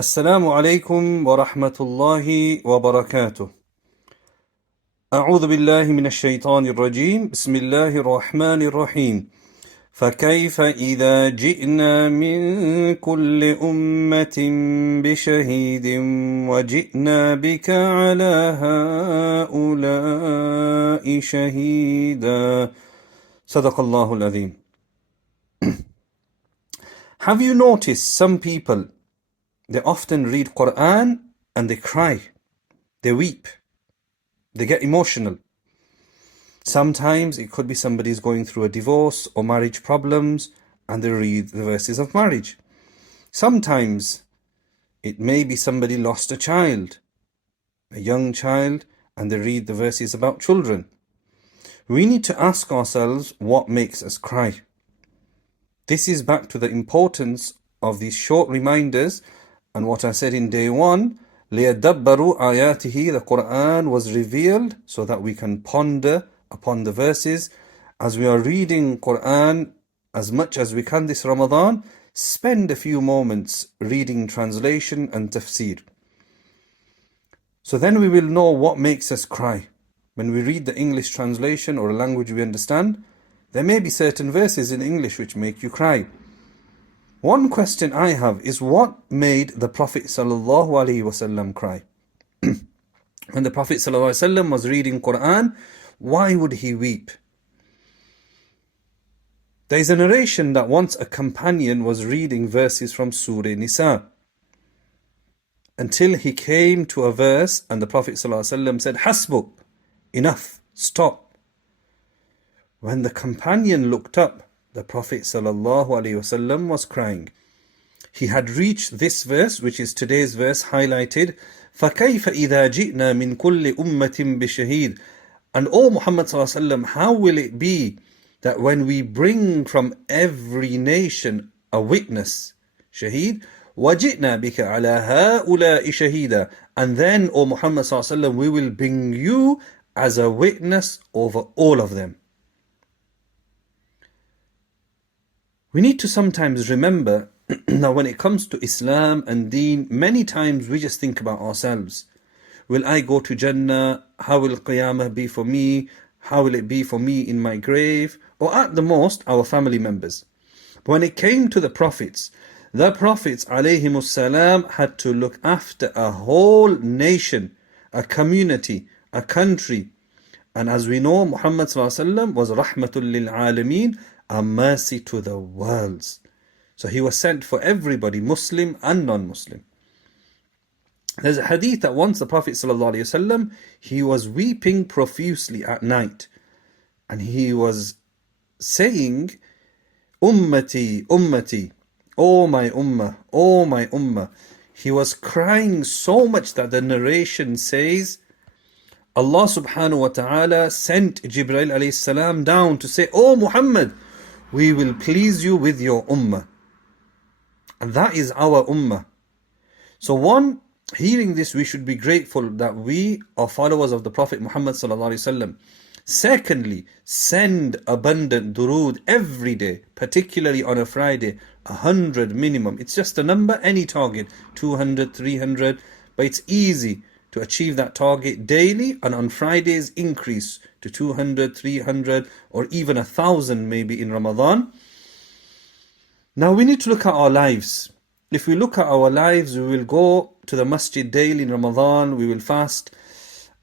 السلام عليكم ورحمة الله وبركاته. أعوذ بالله من الشيطان الرجيم. بسم الله الرحمن الرحيم. فكيف إذا جئنا من كل أمة بشهيد وجئنا بك على هؤلاء شهيدا. صدق الله العظيم. Have you noticed some people, they often read Qur'an and they cry, they weep, they get emotional. Sometimes it could be somebody's going through a divorce or marriage problems and they read the verses of marriage. Sometimes it may be somebody lost a child, a young child, and they read the verses about children. We need to ask ourselves what makes us cry. This is back to the importance of these short reminders and what I said in day one, لِيَدَّبَّرُوا آيَاتِهِ. The Qur'an was revealed so that we can ponder upon the verses. As we are reading Qur'an as much as we can this Ramadan, spend a few moments reading translation and tafsir. So then we will know what makes us cry. When we read the English translation or a language we understand, there may be certain verses in English which make you cry. One question I have is, what made the Prophet ﷺ cry? When the Prophet ﷺ was reading Qur'an, why would he weep? There is a narration that once a companion was reading verses from Surah Nisa until he came to a verse and the Prophet ﷺ said, Hasbuk, enough, stop. When the companion looked up, the Prophet ﷺ was crying. He had reached this verse, which is today's verse highlighted, فَكَيْفَ إِذَا جِئْنَا مِنْ كُلِّ أُمَّةٍ بِشَهِيدٍ. And O Muhammad ﷺ, how will it be that when we bring from every nation a witness, shaheed, وَجِئْنَا بِكَ عَلَى هَؤُلَاءِ شَهِيدًا. And then, O Muhammad ﷺ, we will bring you as a witness over all of them. We need to sometimes remember that when it comes to Islam and Deen, many times we just think about ourselves. Will I go to Jannah? How will Qiyamah be for me? How will it be for me in my grave? Or at the most, our family members. But when it came to the Prophets alayhimussalam had to look after a whole nation, a community, a country. And as we know, Muhammad ﷺ was rahmatul lil alameen, a mercy to the worlds. So he was sent for everybody, Muslim and non-Muslim. There's a hadith that once the Prophet ﷺ, he was weeping profusely at night. And he was saying, Ummati, Ummati, oh my ummah, oh my ummah. He was crying so much that the narration says, Allah subhanahu wa ta'ala sent Jibreel alayhi salam down to say, Oh Muhammad, we will please you with your ummah. And that is our ummah. So one, hearing this, we should be grateful that we are followers of the Prophet Muhammad sallallahu alaihi wasallam. Secondly, send abundant durood every day, particularly on a Friday, 100 minimum. It's just a number, any target, 200, 300, but it's easy to achieve that target daily, and on Fridays increase to 200, 300, or even 1,000 maybe in Ramadan. Now we need to look at our lives. If we look at our lives, we will go to the masjid daily in Ramadan, we will fast,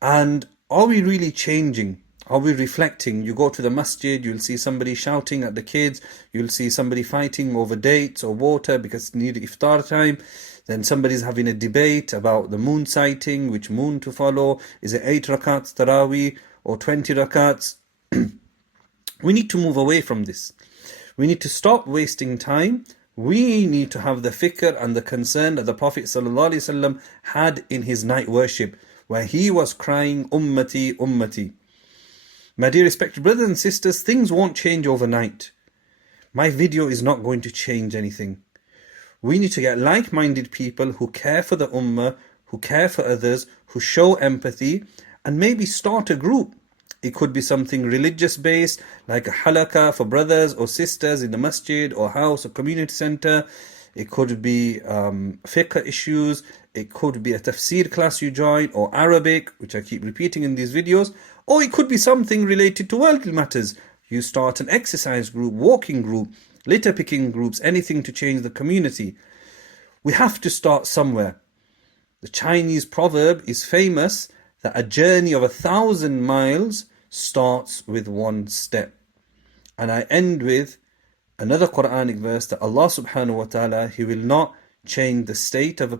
and are we really changing? Are we reflecting? You go to the masjid, you'll see somebody shouting at the kids, you'll see somebody fighting over dates or water because it's near iftar time. Then somebody's having a debate about the moon sighting, which moon to follow. Is it 8 rakats Taraweeh or 20 rakats? We need to move away from this. We need to stop wasting time. We need to have the fikr and the concern that the Prophet ﷺ had in his night worship, where he was crying, Ummati, Ummati. My dear respected brothers and sisters, things won't change overnight. My video is not going to change anything. We need to get like-minded people who care for the ummah, who care for others, who show empathy, and maybe start a group. It could be something religious based, like a halaqah for brothers or sisters in the masjid or house or community center. it could be fiqh issues, it could be a tafsir class you join, or Arabic, which I keep repeating in these videos, or it could be something related to worldly matters. You start an exercise group, walking group, litter picking groups, anything to change the community. We have to start somewhere. The Chinese proverb is famous that a journey of 1,000 miles starts with one step. And I end with another Qur'anic verse that Allah subhanahu wa ta'ala, He will not change the state of a